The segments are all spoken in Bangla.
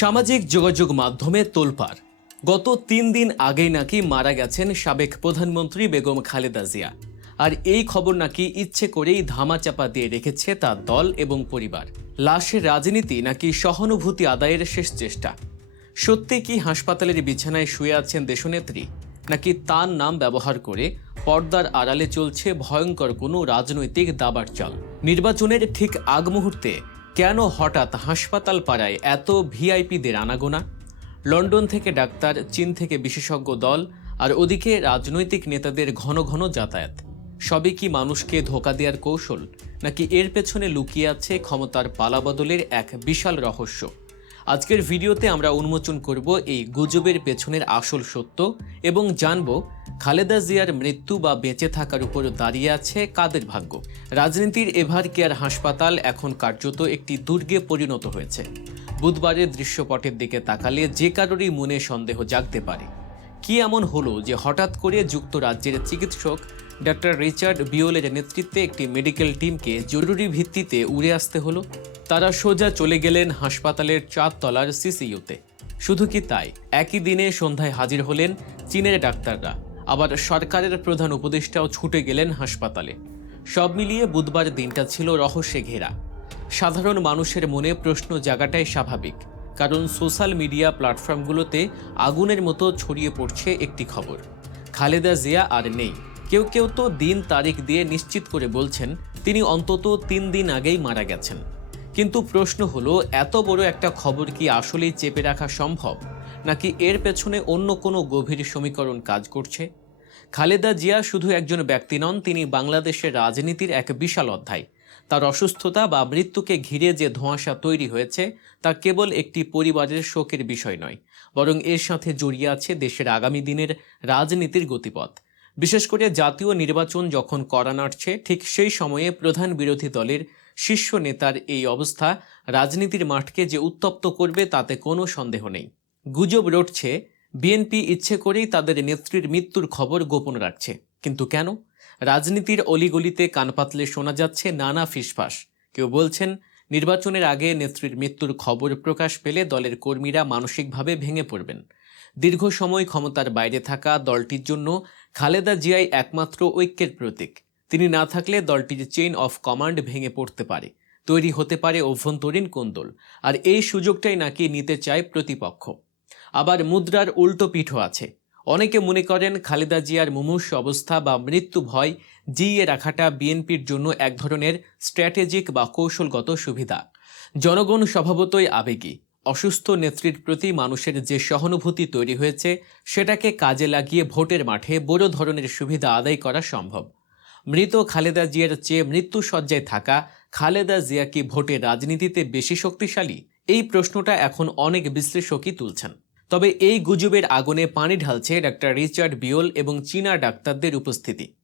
সামাজিক যোগাযোগ মাধ্যমে তোলপাড়। গত তিন দিন আগেই নাকি মারা গেছেন সাবেক প্রধানমন্ত্রী বেগম খালেদা জিয়া। আর এই খবর নাকি ইচ্ছে করেই ধামাচাপা দিয়ে রেখেছে তার দল এবং পরিবার। লাশের রাজনীতি নাকি সহানুভূতি আদায়ের শেষ চেষ্টা। সত্যি কি হাসপাতালের বিছানায় শুয়ে আছেন দেশনেত্রী? নাকি তার নাম ব্যবহার করে পর্দার আড়ালে চলছে ভয়ঙ্কর কোনো রাজনৈতিক দাবার চাল নির্বাচনের ঠিক আগ মুহূর্তে কেন হঠাৎ হাসপাতাল পাড়ায় এত ভিআইপিদের আনাগোনা? লন্ডন থেকে ডাক্তার, চীন থেকে বিশেষজ্ঞ দল আর ওদিকে রাজনৈতিক নেতাদের ঘন ঘন যাতায়াত। সবই কি মানুষকে ধোকা দেওয়ার কৌশল, নাকি এর পেছনে লুকিয়ে আছে ক্ষমতার পালাবদলের এক বিশাল রহস্য? আজকের ভিডিওতে আমরা উন্মোচন করব এই গুজবের পেছনের আসল সত্য এবং জানব খালেদা জিয়ার মৃত্যু বা বেঁচে থাকার উপর দাঁড়িয়ে আছে কাদের ভাগ্য? রাজনীতির এভার কেয়ার হাসপাতাল এখন কার্যত একটি দুর্গে পরিণত হয়েছে। বুধবারের দৃশ্যপটের দিকে তাকালে যে কারোরই মনে সন্দেহ জাগতে পারে। কি এমন হলো যে হঠাৎ করে যুক্তরাজ্যের চিকিৎসক ডক্টর রিচার্ড বিওলের নেতৃত্বে একটি মেডিকেল টিমকে জরুরি ভিত্তিতে উড়ে আসতে হলো? তারা সোজা চলে গেলেন হাসপাতালের চারতলার সিসিইউতে। শুধু কি তাই? একই দিনে সন্ধ্যায় হাজির হলেন চীনের ডাক্তাররা। আবার সরকারের প্রধান উপদেষ্টাও ছুটে গেলেন হাসপাতালে। সব মিলিয়ে বুধবার দিনটা ছিল রহস্যে ঘেরা। সাধারণ মানুষের মনে প্রশ্ন জাগাটাই স্বাভাবিক, কারণ সোশ্যাল মিডিয়া প্ল্যাটফর্মগুলোতে আগুনের মতো ছড়িয়ে পড়ছে একটি খবর। খালেদা জিয়া আর নেই। কেউ কেউ তো দিন তারিখ দিয়ে নিশ্চিত করে বলছেন, তিনি অন্তত তিন দিন আগেই মারা গেছেন। কিন্তু প্রশ্ন হলো, এত বড় একটা খবর কি আসলেই চেপে রাখা সম্ভব? নাকি এর পেছনে অন্য কোনো গভীর সমীকরণ কাজ করছে? খালেদা জিয়া শুধু একজন ব্যক্তি নন, তিনি বাংলাদেশের রাজনীতির এক বিশাল অধ্যায়। তার অসুস্থতা বা মৃত্যুকে ঘিরে যে ধোঁয়াশা তৈরি হয়েছে, তা কেবল একটি পরিবারের শোকের বিষয় নয়, বরং এর সাথে জড়িয়ে আছে দেশের আগামী দিনের রাজনীতির গতিপথ। বিশেষ করে জাতীয় নির্বাচন যখন করা নাড়ছে, ঠিক সেই সময়ে প্রধান বিরোধী দলের শীর্ষ নেতার এই অবস্থা রাজনীতির মাঠকে যে উত্তপ্ত করবে তাতে কোনো সন্দেহ নেই। গুজব রটছে বিএনপি ইচ্ছে করেই তাদের নেত্রীর মৃত্যুর খবর গোপন রাখছে। কিন্তু কেন? রাজনীতির অলিগলিতে কান পাতলে শোনা যাচ্ছে নানা ফিসফাস। কেউ বলছেন, নির্বাচনের আগে নেত্রীর মৃত্যুর খবর প্রকাশ পেলে দলের কর্মীরা মানসিকভাবে ভেঙে পড়বেন। দীর্ঘ সময় ক্ষমতার বাইরে থাকা দলটির জন্য খালেদা জিয়াই একমাত্র ঐক্যের প্রতীক। তিনি না থাকলে দলটির চেইন অফ কমান্ড ভেঙে পড়তে পারে। তৈরি হতে পারে অভ্যন্তরীণ কোন্দল। আর এই সুযোগটাই নাকি নিতে চায় প্রতিপক্ষ। আবার মুদ্রার উল্টো পিঠও আছে। অনেকে মনে করেন খালেদা জিয়ার মুমূর্ষ অবস্থা বা মৃত্যু ভয় জিইয়ে রাখাটা বিএনপির জন্য এক ধরনের স্ট্র্যাটেজিক বা কৌশলগত সুবিধা। জনগণ স্বভাবতই আবেগী। অসুস্থ নেত্রীর প্রতি মানুষের যে সহানুভূতি তৈরি হয়েছে, সেটাকে কাজে লাগিয়ে ভোটের মাঠে বড় ধরনের সুবিধা আদায় করা সম্ভব। মৃত খালেদা জিয়ার চেয়ে মৃত্যু সজ্জায় থাকা খালেদা জিয়া কি ভোটের রাজনীতিতে বেশি শক্তিশালী? এই প্রশ্নটা এখন অনেক বিশ্লেষকই তুলছেন। তবে এই গুজবের আগুনে পানি ঢালছে ডাক্তার রিচার্ড বিওল এবং চীনা ডাক্তারদের উপস্থিতি।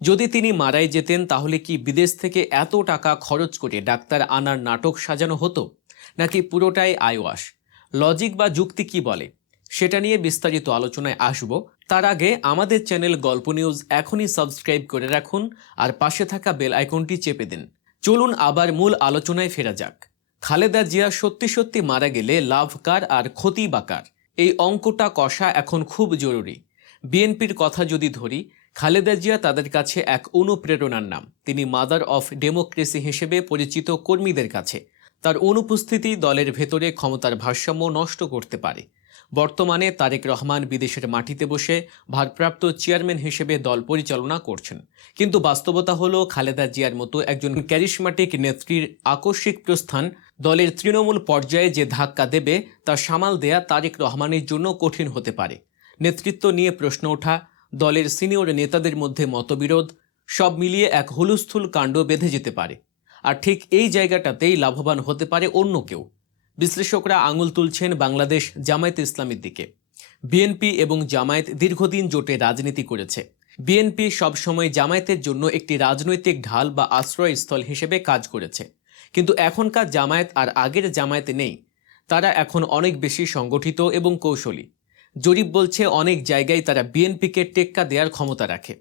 যদি তিনি মারাই যেতেন, তাহলে কি বিদেশ থেকে এত টাকা খরচ করে ডাক্তার আনার নাটক সাজানো হতো? নাকি পুরোটাই আইওয়াস লজিক বা যুক্তি কি বলে? সেটা নিয়ে বিস্তারিত আলোচনায় আসব। তার আগে আমাদের চ্যানেল গল্প নিউজ এখনই সাবস্ক্রাইব করে রাখুন আর পাশে থাকা বেল আইকনটি চেপে দিন। চলুন আবার মূল আলোচনায় ফেরা যাক। খালেদা জিয়া সত্যি সত্যি মারা গেলে লাভ কার আর ক্ষতি বা কার? এই অঙ্কটা কষা এখন খুব জরুরি। বিএনপির কথা যদি ধরি, খালেদা জিয়া তাদের কাছে এক অনুপ্রেরণার নাম। তিনি মাদার অফ ডেমোক্রেসি হিসেবে পরিচিত কর্মীদের কাছে। তার অনুপস্থিতি দলের ভেতরে ক্ষমতার ভারসাম্য নষ্ট করতে পারে। বর্তমানে তারেক রহমান বিদেশের মাটিতে বসে ভারপ্রাপ্ত চেয়ারম্যান হিসেবে দল পরিচালনা করছেন। কিন্তু বাস্তবতা হলো, খালেদা জিয়ার মতো একজন ক্যারিশমাটিক নেত্রীর আকস্মিক প্রস্থান দলের তৃণমূল পর্যায়ে যে ধাক্কা দেবে, তা সামাল দেয়া তারেক রহমানের জন্য কঠিন হতে পারে। নেতৃত্ব নিয়ে প্রশ্ন ওঠা, দলের সিনিয়র নেতাদের মধ্যে মতবিরোধ, সব মিলিয়ে এক হুলুস্থুল কাণ্ড বেঁধে যেতে পারে। আর ঠিক এই জায়গাটাতেই লাভবান হতে পারে অন্য কেউ। বিশ্লেষকরা আঙুল তুলছেন বাংলাদেশ জামায়াত ইসলামের দিকে। বিএনপি এবং জামায়াত দীর্ঘদিন জোটে রাজনীতি করেছে। বিএনপি সবসময় জামায়াতের জন্য একটি রাজনৈতিক ঢাল বা আশ্রয়স্থল হিসেবে কাজ করেছে। কিন্তু এখনকার জামায়াত আর আগের জামায়াত নেই। তারা এখন অনেক বেশি সংগঠিত এবং কৌশলী। জরিপ বলছে অনেক জায়গায় তারা বিএনপিকে টেক্কা দেওয়ার ক্ষমতা রাখে।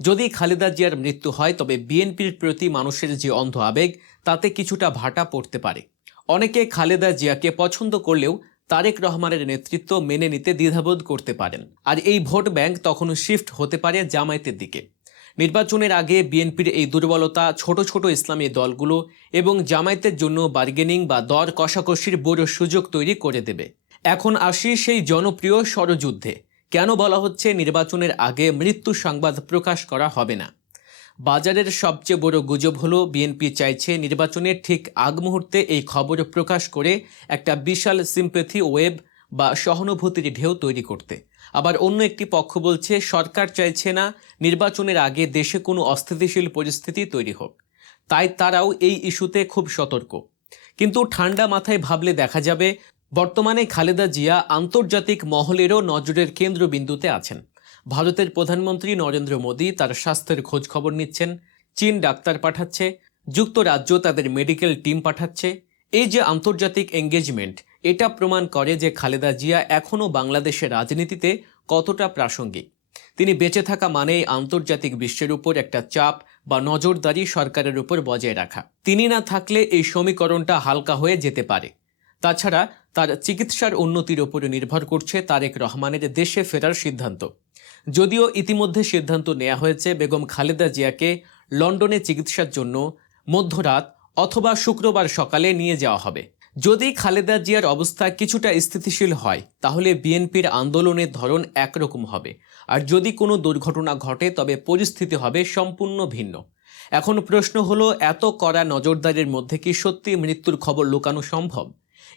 যদি খালেদা জিয়ার মৃত্যু হয়, তবে বিএনপির প্রতি মানুষের যে অন্ধ আবেগ, তাতে কিছুটা ভাটা পড়তে পারে। অনেকে খালেদা জিয়াকে পছন্দ করলেও তারেক রহমানের নেতৃত্ব মেনে নিতে দ্বিধাবোধ করতে পারেন। আর এই ভোট ব্যাংক তখন শিফট হতে পারে জামায়াতের দিকে। নির্বাচনের আগে বিএনপির এই দুর্বলতা, ছোট ছোট ইসলামী দলগুলো এবং জামায়াতের জন্য বার্গেনিং বা দর কষাকষির বড় সুযোগ তৈরি করে দেবে। এখন আসি সেই জনপ্রিয় ষড়যুদ্ধে কেন বলা হচ্ছে নির্বাচনের আগে মৃত্যু সংবাদ প্রকাশ করা হবে না? বাজারের সবচেয়ে বড় গুজব হলো, বিএনপি চাইছে নির্বাচনের ঠিক আগ মুহূর্তে এই খবর প্রকাশ করে একটা বিশাল সিম্পেথি ওয়েব বা সহানুভূতির ঢেউ তৈরি করতে। আবার অন্য একটি পক্ষ বলছে, সরকার চাইছে না নির্বাচনের আগে দেশে কোনো অস্থিতিশীল পরিস্থিতি তৈরি হোক। তাই তারাও এই ইস্যুতে খুব সতর্ক। কিন্তু ঠান্ডা মাথায় ভাবলে দেখা যাবে, বর্তমানে খালেদা জিয়া আন্তর্জাতিক মহলেরও নজরের কেন্দ্রবিন্দুতে আছেন। ভারতের প্রধানমন্ত্রী নরেন্দ্র মোদী তার স্বাস্থ্যের খোঁজ খবর নিচ্ছেন, চীন ডাক্তার পাঠাচ্ছে, যুক্তরাজ্য তাদের মেডিকেল টিম পাঠাচ্ছে। এই যে আন্তর্জাতিক এঙ্গেজমেন্ট এটা প্রমাণ করে যে খালেদা জিয়া এখনও বাংলাদেশের রাজনীতিতে কতটা প্রাসঙ্গিক। তিনি বেঁচে থাকা মানেই আন্তর্জাতিক বিশ্বের উপর একটা চাপ বা নজরদারি সরকারের উপর বজায় রাখা। তিনি না থাকলে এই সমীকরণটা হালকা হয়ে যেতে পারে। তাছাড়া তার চিকিৎসার উন্নতির উপরে নির্ভর করছে তারেক রহমানের দেশে ফেরার সিদ্ধান্ত। যদিও ইতিমধ্যে সিদ্ধান্ত নেওয়া হয়েছে বেগম খালেদা জিয়াকে লন্ডনে চিকিৎসার জন্য মধ্যরাত অথবা শুক্রবার সকালে নিয়ে যাওয়া হবে। যদি খালেদা জিয়ার অবস্থা কিছুটা স্থিতিশীল হয়, তাহলে বিএনপির আন্দোলনের ধরন একরকম হবে। আর যদি কোনো দুর্ঘটনা ঘটে, তবে পরিস্থিতি হবে সম্পূর্ণ ভিন্ন। এখন প্রশ্ন হলো, এত কড়া নজরদারির মধ্যে কি সত্যি মৃত্যুর খবর লুকানো সম্ভব?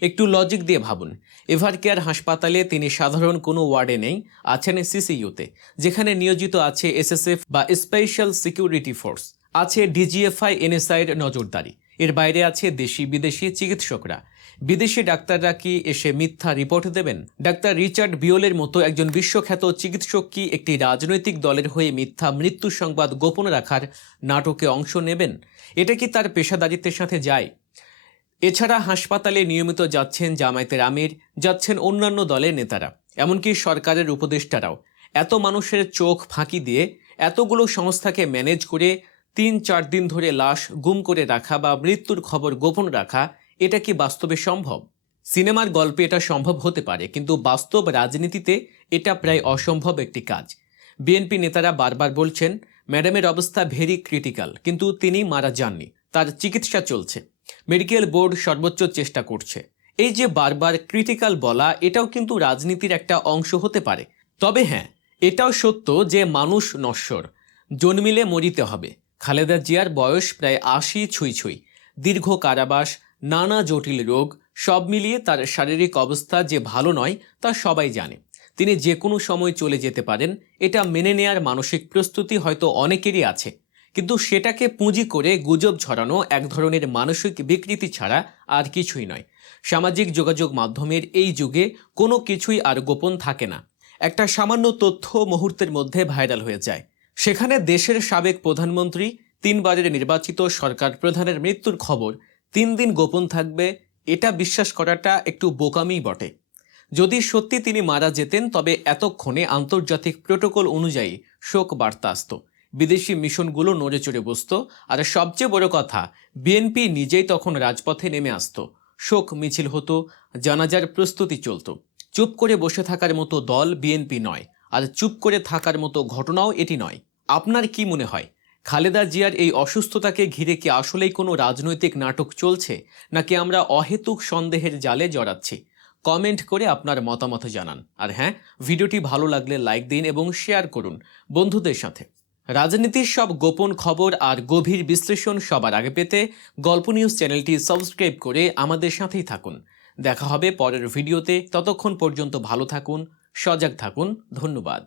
একটু লজিক দিয়ে ভাবুন। এভার কেয়ার হাসপাতালে তিনি সাধারণ কোনো ওয়ার্ডে নেই, আছেন সিসিইউতে, যেখানে নিয়োজিত আছে এসএসএফ বা স্পেশাল সিকিউরিটি ফোর্স। আছে ডিজিএফআই, এনএসআইয়ের নজরদারি। এর বাইরে আছে দেশি বিদেশি চিকিৎসকরা। বিদেশি ডাক্তাররা কি এসে মিথ্যা রিপোর্ট দেবেন? ডাক্তার রিচার্ড বিওলের মতো একজন বিশ্বখ্যাত চিকিৎসক কি একটি রাজনৈতিক দলের হয়ে মিথ্যা মৃত্যু সংবাদ গোপন রাখার নাটকে অংশ নেবেন? এটা কি তার পেশাদারিত্বের সাথে যায়? এছাড়া হাসপাতালে নিয়মিত যাচ্ছেন জামায়াতের আমির, যাচ্ছেন অন্যান্য দলের নেতারা, এমনকি সরকারের উপদেষ্টারাও। এত মানুষের চোখ ফাঁকি দিয়ে এতগুলো সংস্থাকে ম্যানেজ করে তিন চার দিন ধরে লাশ গুম করে রাখা বা মৃত্যুর খবর গোপন রাখা এটা কি বাস্তবে সম্ভব? সিনেমার গল্পে এটা সম্ভব হতে পারে, কিন্তু বাস্তব রাজনীতিতে এটা প্রায় অসম্ভব একটি কাজ। বিএনপি নেতারা বারবার বলছেন, ম্যাডামের অবস্থা ভেরি ক্রিটিক্যাল কিন্তু তিনি মারা যাননি। তার চিকিৎসা চলছে। মেডিকেল বোর্ড সর্বোচ্চ চেষ্টা করছে। এই যে বারবার ক্রিটিক্যাল বলা, এটাও কিন্তু রাজনীতির একটা অংশ হতে পারে। তবে হ্যাঁ এটাও সত্য যে মানুষ নশ্বর। জন্মিলে মরিতে হবে। খালেদা জিয়ার বয়স প্রায় আশি ছুঁই ছুঁই। দীর্ঘ কারাবাস নানা জটিল রোগ, সব মিলিয়ে তার শারীরিক অবস্থা যে ভালো নয়, তা সবাই জানে। তিনি যে কোনো সময় চলে যেতে পারেন, এটা মেনে নেয়ার মানসিক প্রস্তুতি হয়তো অনেকেরই আছে। কিন্তু সেটাকে পুঁজি করে গুজব ছড়ানো এক ধরনের মানসিক বিকৃতি ছাড়া আর কিছুই নয়। সামাজিক যোগাযোগ মাধ্যমের এই যুগে কোনো কিছুই আর গোপন থাকে না। একটা সামান্য তথ্য মুহূর্তের মধ্যে ভাইরাল হয়ে যায়। সেখানে দেশের সাবেক প্রধানমন্ত্রী, তিনবারের নির্বাচিত সরকার প্রধানের মৃত্যুর খবর তিন দিন গোপন থাকবে, এটা বিশ্বাস করাটা একটু বোকামি বটে। যদি সত্যি তিনি মারা যেতেন, তবে এতক্ষণে আন্তর্জাতিক প্রোটোকল অনুযায়ী শোক বার্তা আসত। বিদেশি মিশনগুলো নড়ে চড়ে বসত, আর সবচেয়ে বড় কথা, বিএনপি নিজেই তখন রাজপথে নেমে আসত। শোক মিছিল হতো, জানাজার প্রস্তুতি চলত। চুপ করে বসে থাকার মতো দল বিএনপি নয়, আর চুপ করে থাকার মতো ঘটনাও এটি নয়। আপনার কি মনে হয়? খালেদা জিয়ার এই অসুস্থতাকে ঘিরে কি আসলেই কোনো রাজনৈতিক নাটক চলছে, নাকি আমরা অহেতুক সন্দেহের জালে জড়াচ্ছি? কমেন্ট করে আপনার মতামত জানান। আর হ্যাঁ ভিডিওটি ভালো লাগলে লাইক দিন এবং শেয়ার করুন বন্ধুদের সাথে। রাজনীতির সব গোপন খবর আর গভীর বিশ্লেষণ সবার আগে পেতে গল্প নিউজ চ্যানেলটি সাবস্ক্রাইব করে আমাদের সাথেই থাকুন। দেখা হবে পরের ভিডিওতে। ততক্ষণ পর্যন্ত ভালো থাকুন, সজাগ থাকুন। ধন্যবাদ।